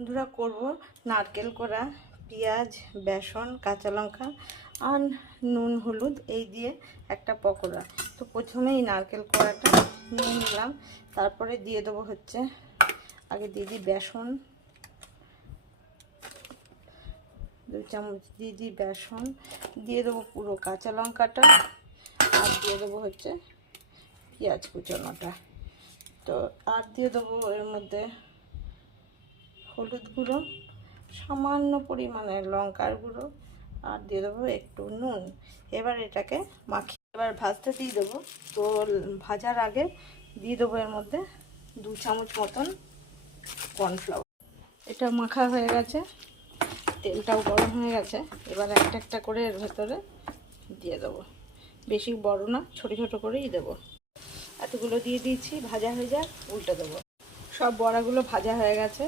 বন্ধুরা করব নারকেল কোড়া, পেঁয়াজ, বেসন, কাঁচা লঙ্কা আর নুন হলুদ এই দিয়ে একটা পকোড়া। তো প্রথমেই নারকেল কোড়াটা নিয়ে নিলাম, তারপরে দিয়ে দেবো হচ্ছে আগে দিয়ে দিই বেসন, 2 চামচ দিয়ে দিই বেসন, দিয়ে দেবো পুরো কাঁচা লঙ্কাটা, আর দিয়ে দেবো হচ্ছে পেঁয়াজ কুচানোটা। তো আর দিয়ে দেবো এর মধ্যে হলুদ গুঁড়ো, সামান্য পরিমাণে লঙ্কার গুঁড়ো, আর দিয়ে দেবো একটু নুন। এবার এটাকে মাখিয়ে এবার ভাজতে দিয়ে দেবো। তো ভাজার আগে দিয়ে দেবো এর মধ্যে 2 চামচ মতন কর্নফ্লাওয়ার। এটা মাখা হয়ে গেছে, তেলটাও গরম হয়ে গেছে। এবার একটা একটা করে এর ভেতরে দিয়ে দেবো, বেশি বড় না, ছোট ছোট করেই দেবো। এতগুলো দিয়ে দিয়েছি, ভাজা হয়ে যাক, উল্টে দেবো। সব বড়াগুলো ভাজা হয়ে গেছে,